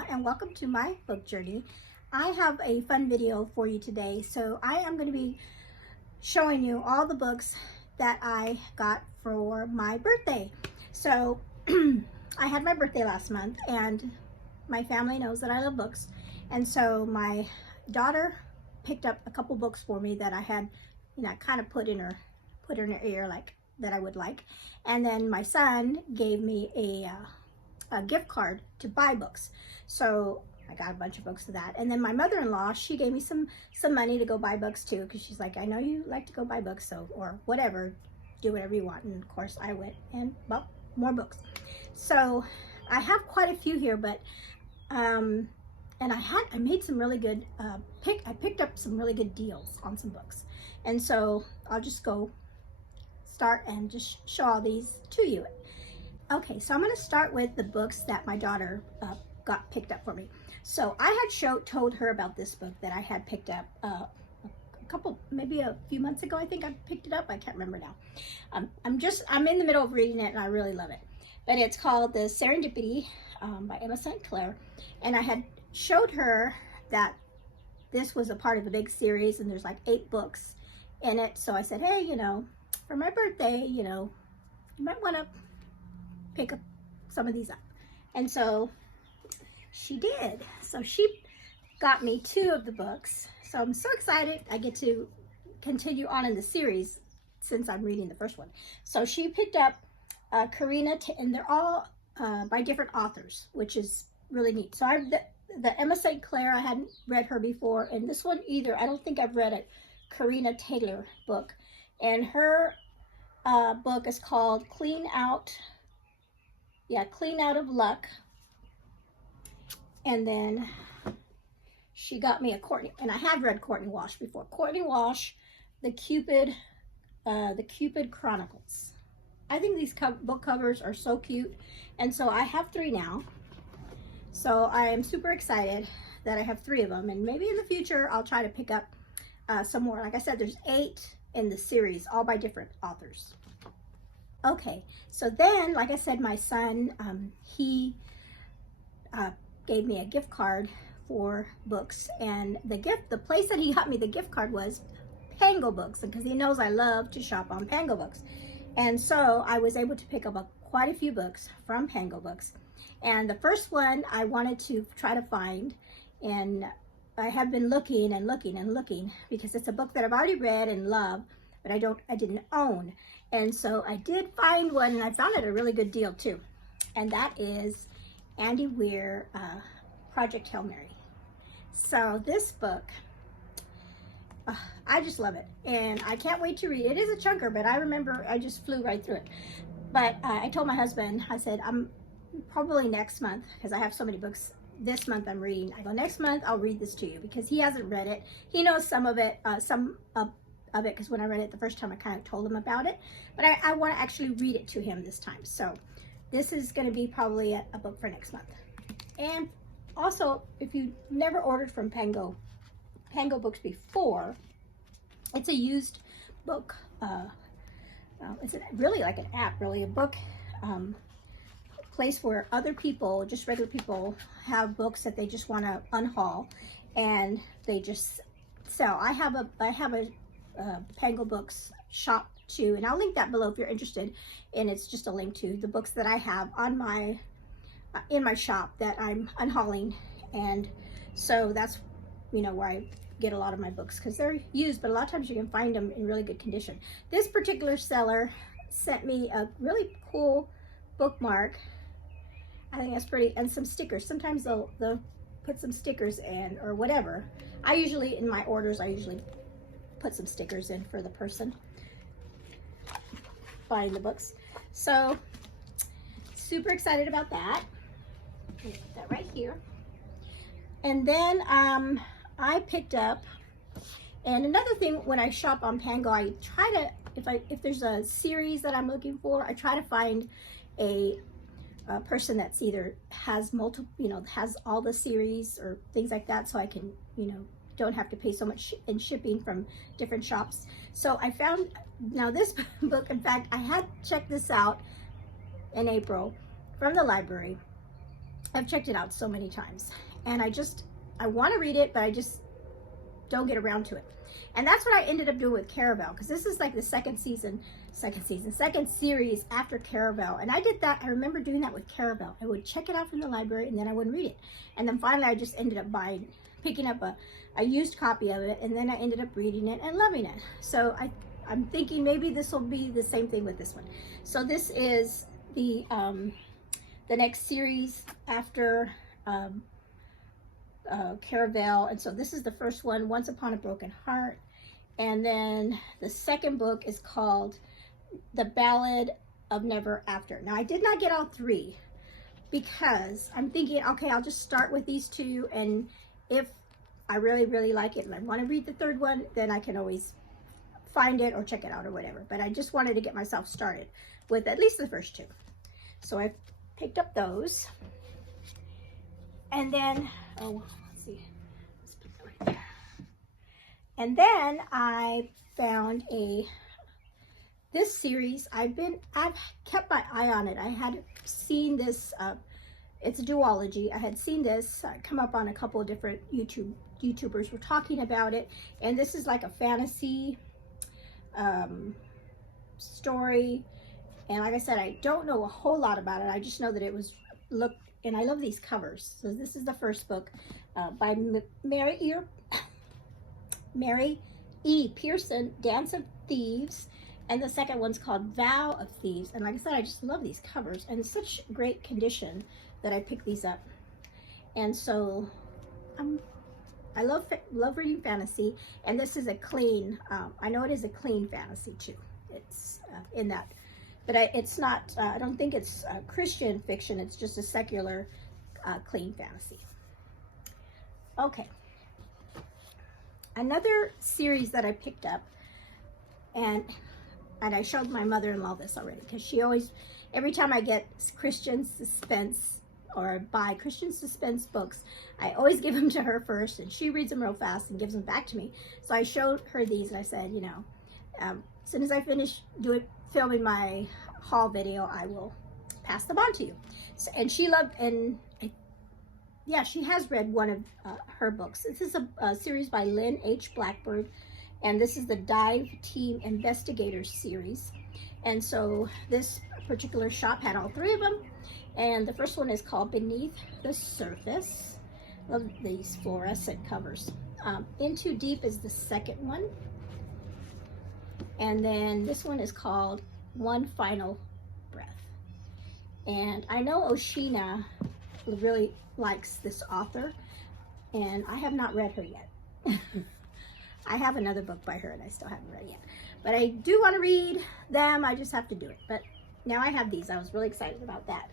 Emma, and welcome to my book journey. I have a fun video for you today. So I am going to be showing you all the books that I got for my birthday. So I had my birthday last month, and my family knows that I love books, and so my daughter picked up a couple books for me that I had, kind of put in her ear, like that I would like. And then my son gave me a gift card to buy books, so I got a bunch of books of that. And then my mother-in-law, she gave me some money to go buy books too, because she's like, I know you like to go buy books, so, or whatever, do whatever you want. And of course I went and bought more books. So I have quite a few here, but and I made some really good I picked up some really good deals on some books, and so I'll just go start and just show all these to you. Okay, so I'm going to start with the books that my daughter got picked up for me. So I had told her about this book that I had picked up maybe a few months ago. I think I picked it up. I can't remember now. I'm in the middle of reading it, and I really love it. But it's called The Serendipity by Emma St. Clair, and I had showed her that this was a part of a big series, and there's like 8 books in it. So I said, hey, for my birthday, you might want to pick up some of these up. And so she did. So she got me 2 of the books. So I'm so excited I get to continue on in the series since I'm reading the first one. So she picked up Karina, and they're all by different authors, which is really neat. So the Emma St. Clair, I hadn't read her before, and this one either. I don't think I've read a Karina Taylor book, and her book is called Clean Out of Luck. And then she got me a Courtney, and I had read Courtney Walsh before. Courtney Walsh, the Cupid Chronicles. I think these book covers are so cute, and so I have 3 now. So I am super excited that I have 3 of them, and maybe in the future I'll try to pick up some more. Like I said, there's 8 in the series, all by different authors. Okay, so then, like I said, my son, he gave me a gift card for books, and the place that he got me the gift card was Pango Books, because he knows I love to shop on Pango Books. And so I was able to pick up quite a few books from Pango Books. And the first one I wanted to try to find, and I have been looking and looking and looking, because it's a book that I've already read and love, but I didn't own. And so I did find one, and I found it a really good deal too. And that is Andy Weir, Project Hail Mary. So this book, I just love it, and I can't wait to read it. It is a chunker, but I remember I just flew right through it. But I told my husband, I said, I'm probably next month, because I have so many books this month I'm reading. I go, next month I'll read this to you, because he hasn't read it. He knows some of it, because when I read it the first time, I kind of told him about it. But I want to actually read it to him this time. So this is going to be probably a book for next month. And also, if you've never ordered from Pango Books before, it's a used book. It's really like an app, really a book place where other people, just regular people, have books that they just want to unhaul, and they just sell. I have a Pango Books shop too, and I'll link that below if you're interested. And it's just a link to the books that I have on my in my shop that I'm unhauling, and so that's where I get a lot of my books, because they're used, but a lot of times you can find them in really good condition. This particular seller sent me a really cool bookmark. I think that's pretty, and some stickers. Sometimes they'll put some stickers in or whatever. I usually, in my orders, I usually put some stickers in for the person buying the books. So super excited about that. Put that right here. And then I picked up, and another thing, when I shop on Pango, I try to, if there's a series that I'm looking for, I try to find a person that's either has multiple, has all the series or things like that, so I can, don't have to pay so much in shipping from different shops. So I found, now this book, in fact, I had checked this out in April from the library, I've checked it out so many times, and I want to read it, but I just don't get around to it. And that's what I ended up doing with Caravel, because this is like the second series after Caravel. And I did that. I remember doing that with Caravel. I would check it out from the library, and then I wouldn't read it. And then finally I just ended up picking up a used copy of it, and then I ended up reading it and loving it. So I'm thinking maybe this will be the same thing with this one. So this is the next series after Caravel, and so this is the first one, Once Upon a Broken Heart, and then the second book is called The Ballad of Never After. Now I did not get all three because I'm thinking, okay, I'll just start with these two, and if I really like it and I want to read the third one, then I can always find it or check it out or whatever. But I just wanted to get myself started with at least the first two. So I picked up those, and then let's see, let's put that right there. And then I found this series. I've kept my eye on it. I had seen this, it's a duology. I had seen this come up on a couple of different YouTubers were talking about it, and this is like a fantasy story. And like I said, I don't know a whole lot about it. I just know that it was and I love these covers. So this is the first book by Mary E. Pearson, Dance of Thieves, and the second one's called Vow of Thieves. And like I said, I just love these covers, and it's such great condition that I picked these up. And so I love reading fantasy, and this is a clean, I know it is a clean fantasy too. It's in that, but it's not, I don't think it's Christian fiction. It's just a secular clean fantasy. Okay. Another series that I picked up, and I showed my mother-in-law this already, because she always, every time I get Christian suspense or buy Christian suspense books, I always give them to her first, and she reads them real fast and gives them back to me. So I showed her these, and I said, you know, as soon as I finish filming my haul video, I will pass them on to you. So, and she loved, and yeah, she has read one of her books. This is a series by Lynn H. Blackbird, and this is the Dive Team Investigators series. And so this particular shop had all three of them, and the first one is called Beneath the Surface. Love these fluorescent covers. Into Deep is the second one, and then this one is called One Final Breath. And I know Oshina really likes this author, and I have not read her yet. I have another book by her and I still haven't read it yet, but I do want to read them. I just have to do it. But now I have these. I was really excited about that,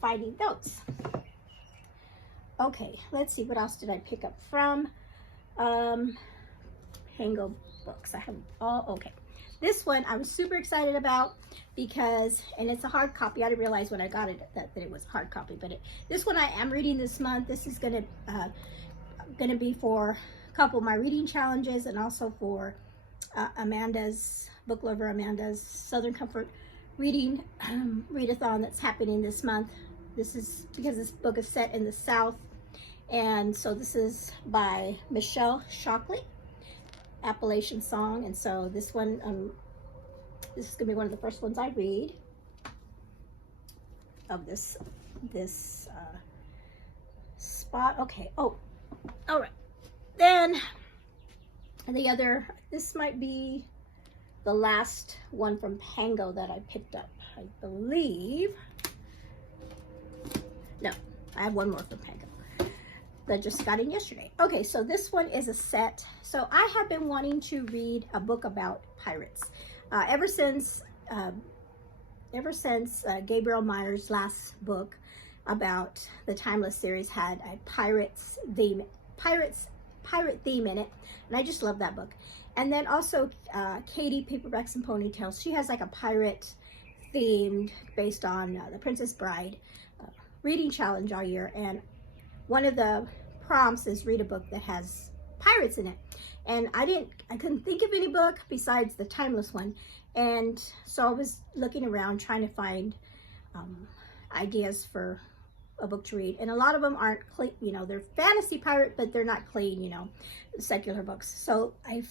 finding those. Okay, let's see, what else did I pick up from Pango Books? I have all, okay. This one I was super excited about because, and it's a hard copy. I didn't realize when I got it that it was a hard copy, but this one I am reading this month. This is gonna be for a couple of my reading challenges, and also for Amanda's, book lover Amanda's Southern Comfort reading readathon that's happening this month. This is because this book is set in the South, and so this is by Michelle Shockley, Appalachian Song. And so this one, this is gonna be one of the first ones I read of this spot. Okay. Oh, all right. Then the other, this might be the last one from Pango that I picked up, I believe. No, I have one more from Pango that just got in yesterday. Okay, so this one is a set. So I have been wanting to read a book about pirates ever since Gabriel Meyer's last book about the Timeless series had a pirate theme in it, and I just love that book. And then also Katie, Paperbacks and Ponytails, she has like a pirate themed based on The Princess Bride reading challenge all year, and one of the prompts is read a book that has pirates in it. And I couldn't think of any book besides the Timeless one, and so I was looking around trying to find ideas for a book to read. And a lot of them aren't clean, you know, they're fantasy pirate, but they're not clean, you know, secular books. So I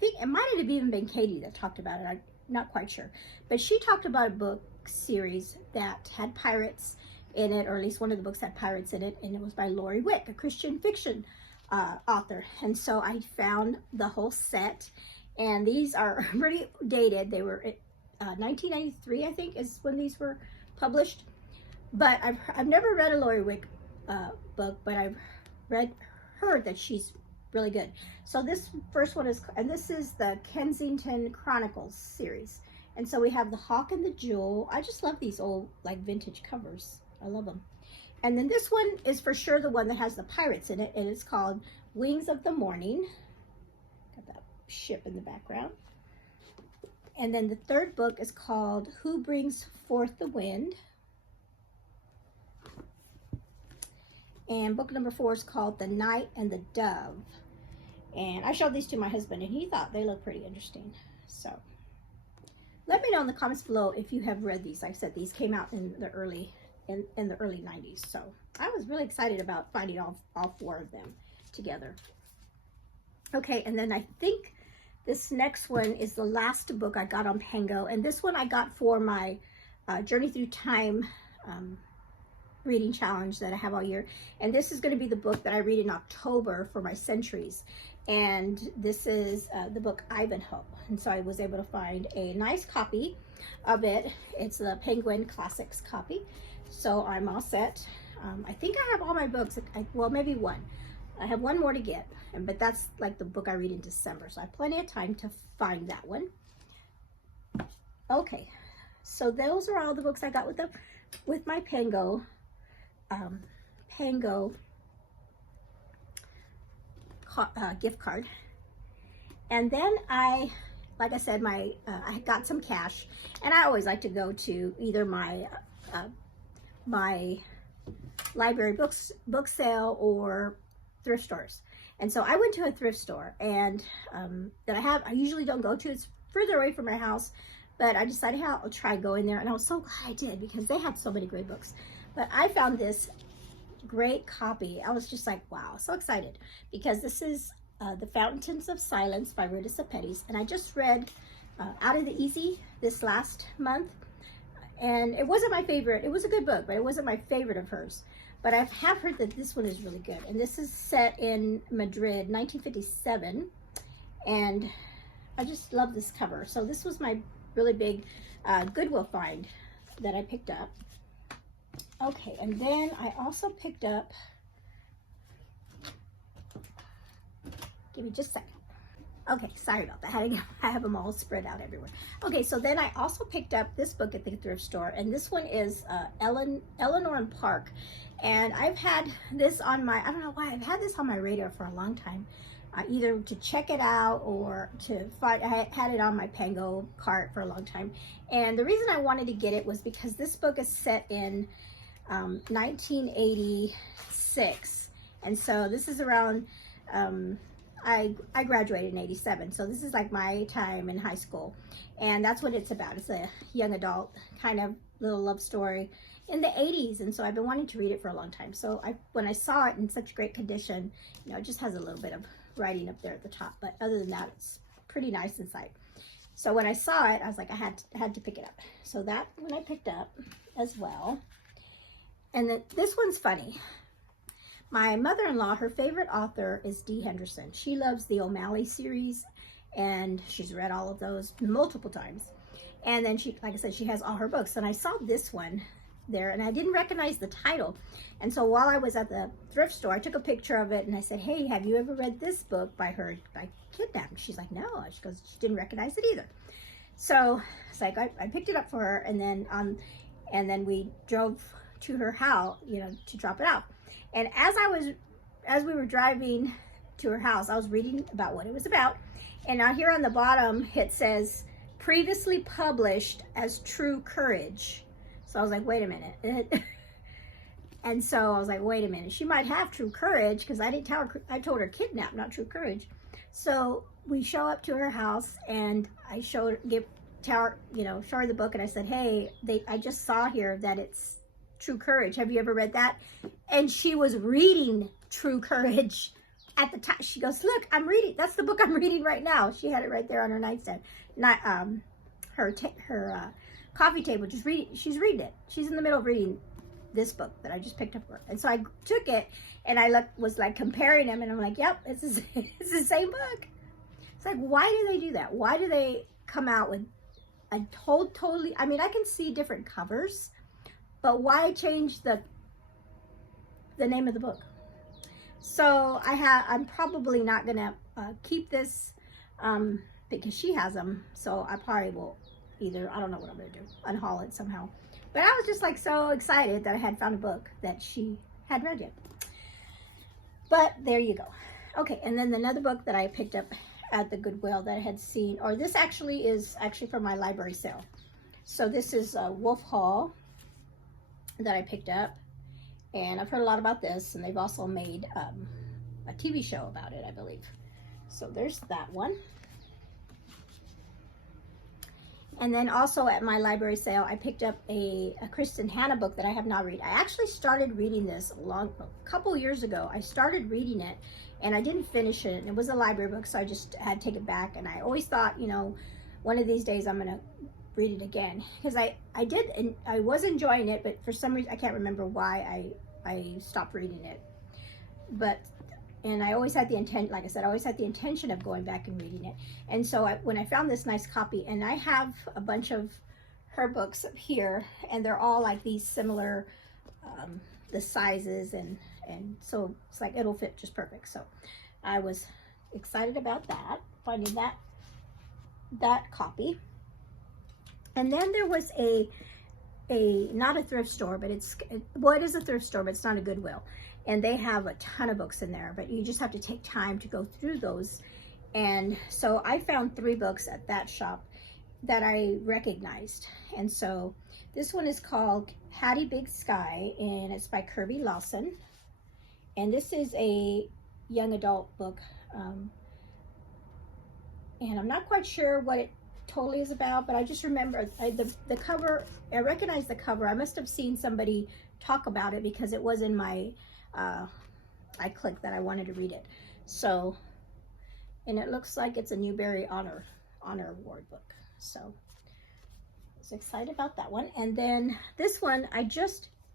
think it might have even been Katie that talked about it. I'm not quite sure. But she talked about a book series that had pirates in it, or at least one of the books had pirates in it, and it was by Lori Wick, a Christian fiction author. And so I found the whole set, and these are pretty dated. They were 1993, I think, is when these were published. But I've never read a Lori Wick book, but I've heard that she's really good. So this first one is, and this is the Kensington Chronicles series. And so we have the Hawk and the Jewel. I just love these old, like, vintage covers. I love them. And then this one is for sure the one that has the pirates in it, and it's called Wings of the Morning. Got that ship in the background. And then the third book is called Who Brings Forth the Wind. And book number 4 is called The Knight and the Dove. And I showed these to my husband, and he thought they looked pretty interesting. So let me know in the comments below if you have read these. Like I said, these came out in the early 90s. So I was really excited about finding all 4 of them together. Okay, and then I think this next one is the last book I got on Pango. And this one I got for my Journey Through Time reading challenge that I have all year. And this is going to be the book that I read in October for my centuries. And this is the book Ivanhoe. And so I was able to find a nice copy of it. It's the Penguin Classics copy. So I'm all set. I think I have all my books. Well, maybe one. I have one more to get, but that's like the book I read in December. So I have plenty of time to find that one. Okay, so those are all the books I got with my Pango gift card. And then like I said, I got some cash, and I always like to go to either my library book sale or thrift stores. And so I went to a thrift store, and that I usually don't go to. It's further away from my house, but I decided I'll try going there, and I was so glad I did because they had so many great books. But I found this great copy. I was just like, wow, so excited, because this is The Fountains of Silence by Rita Sepetys, and I just read Out of the Easy this last month, and it wasn't my favorite. It was a good book, but it wasn't my favorite of hers. But I have heard that this one is really good, and this is set in Madrid, 1957, and I just love this cover. So this was my really big Goodwill find that I picked up. Okay, and then I also picked up, give me just a second. Okay, sorry about that. I have them all spread out everywhere. Okay, so then I also picked up this book at the thrift store, and this one is Eleanor and Park. And I've had this on my, I don't know why, I've had this on my radar for a long time. Either to check it out or to find, I had it on my Pango cart for a long time. And the reason I wanted to get it was because this book is set in 1986. And so this is around, I graduated in 87. So this is like my time in high school. And that's what it's about. It's a young adult kind of little love story in the 80s, and so I've been wanting to read it for a long time. So when I saw it in such great condition, you know, it just has a little bit of writing up there at the top, but other than that, it's pretty nice inside. So when I saw it, I was like, I had to pick it up. So that one I picked up as well. And then this one's funny. My mother-in-law, her favorite author is Dee Henderson. She loves the O'Malley series, and she's read all of those multiple times. And then she, like I said, she has all her books. And I saw this one there, and I didn't recognize the title. And so while I was at the thrift store, I took a picture of it, and I said, hey, have you ever read this book by her, by Kidnapped? She's like, no. She goes, she didn't recognize it either. So it's like I picked it up for her, and then we drove to her house, you know, to drop it out. And as we were driving to her house, I was reading about what it was about. And now here on the bottom, it says, previously published as True Courage. So I was like, wait a minute. And so I was like, wait a minute. She might have True Courage, because I didn't tell her, I told her Kidnapped, not True Courage. So we show up to her house, and I show her the book, and I said, hey, I just saw here that it's True Courage. Have you ever read that? And she was reading True Courage at the time. She goes, look, I'm reading. That's the book I'm reading right now. She had it right there on her nightstand. Not her coffee table. Just reading. She's reading it. She's in the middle of reading this book that I just picked up for her. And so I took it and I was like comparing them, and I'm like, yep, it's the same book. It's like, why do they do that? Why do they come out with a totally, I mean, I can see different covers, but why change the name of the book? So I'm probably not gonna keep this because she has them. So I probably will either, I don't know what I'm gonna do, unhaul it somehow. But I was just like so excited that I had found a book that she had read yet. But there you go. Okay, and then another book that I picked up at the Goodwill that I had seen, or this actually is from my library sale. So this is Wolf Hall that I picked up, and I've heard a lot about this, and they've also made a TV show about it, I believe. So there's that one. And then also at my library sale, I picked up a Kristen Hanna book that I have not read. I actually started reading this a couple years ago. I started reading it and I didn't finish it. It was a library book, so I just had to take it back. And I always thought, you know, one of these days I'm gonna read it again, because I did, and I was enjoying it, but for some reason I can't remember why I stopped reading it. And I always had the intent, like I said, I always had the intention of going back and reading it. And so when I found this nice copy, and I have a bunch of her books up here, and they're all like these similar, the sizes, and so it's like it'll fit just perfect. So I was excited about that, finding that copy. And then there was not a thrift store, but it is a thrift store, but it's not a Goodwill. And they have a ton of books in there, but you just have to take time to go through those. And so I found 3 books at that shop that I recognized. And so this one is called Hattie Big Sky, and it's by Kirby Lawson. And this is a young adult book. And I'm not quite sure what it totally is about, but I just remember the cover. I recognize the cover. I must have seen somebody talk about it because it was in my I clicked that I wanted to read it. So, and it looks like it's a Newbery Honor Award book. So I was excited about that one. And then this one,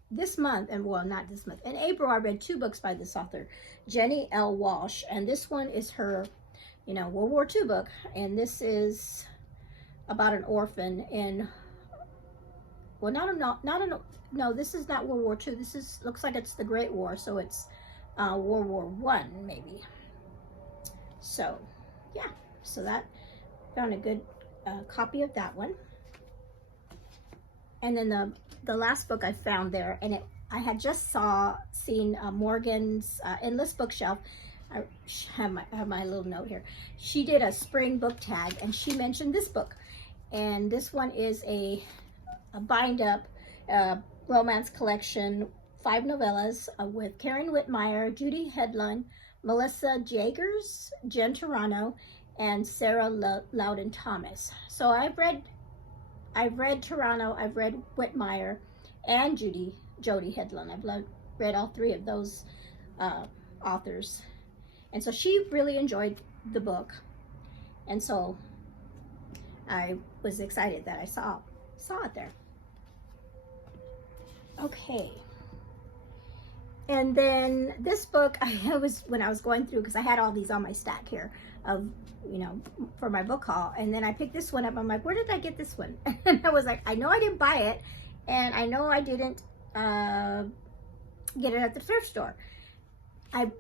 this month, and well, not this month, in April, I read 2 books by this author, Jenny L. Walsh. And this one is her, you know, World War II book. And this is about an orphan in, well, no, this is not World War II. This looks like it's the Great War, so it's World War I, maybe. So, yeah. So that, found a good copy of that one. And then the last book I found there, and I had just seen Morgan's Endless Bookshelf. I have my little note here. She did a spring book tag, and she mentioned this book. And this one is a bind-up romance collection, 5 novellas with Karen Whitmire, Judy Hedlund, Melissa Jagers, Jen Turano, and Sarah Loudon Thomas. So I've read Turano, I've read Whitmire, and Jody Hedlund. I've read all 3 of those authors, and so she really enjoyed the book, and so I was excited that I saw it there. Okay, and then this book, when I was going through, because I had all these on my stack here of, you know, for my book haul, and then I picked this one up. I'm like, where did I get this one? And I was like, I know I didn't buy it, and I know I didn't get it at the thrift store. I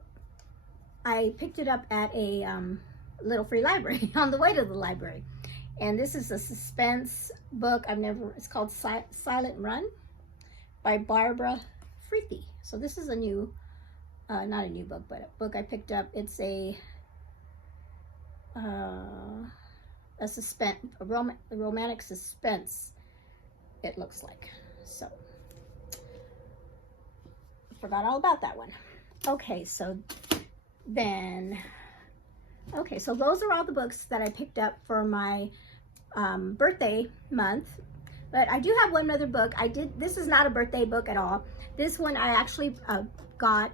picked it up at a little free library on the way to the library, and this is a suspense book. It's called Silent Run by Barbara Freethy. So this is a new, not a new book, but a book I picked up. It's a romantic suspense, it looks like. So forgot all about that one. Okay, so those are all the books that I picked up for my birthday month. But I do have one other book. This is not a birthday book at all. This one I actually got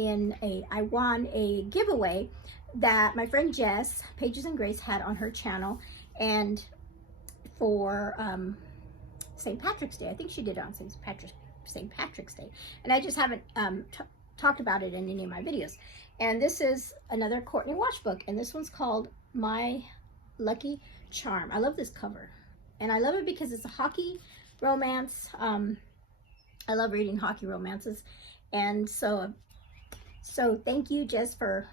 I won a giveaway that my friend Jess, Pages and Grace, had on her channel, and for St. Patrick's Day. I think she did it on St. Patrick's Day, and I just haven't talked about it in any of my videos. And this is another Courtney Wash book, and this one's called My Lucky Charm. I love this cover, and I love it because it's a hockey romance. I love reading hockey romances, and so thank you, Jess, for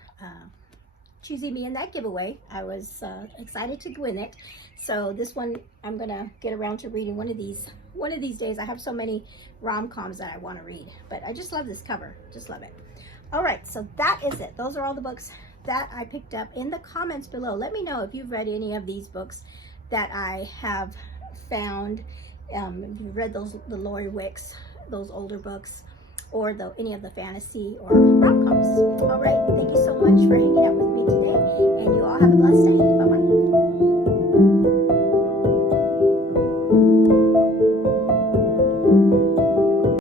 choosing me in that giveaway. I was excited to win it. So this one I'm gonna get around to reading one of these days. I have so many rom-coms that I want to read, but I just love this cover. Just love it. All right, so that is it. Those are all the books that I picked up. In the comments below, let me know if you've read any of these books that I have found. If you've read the Lori Wicks, those older books, or any of the fantasy or rom-coms. All right, thank you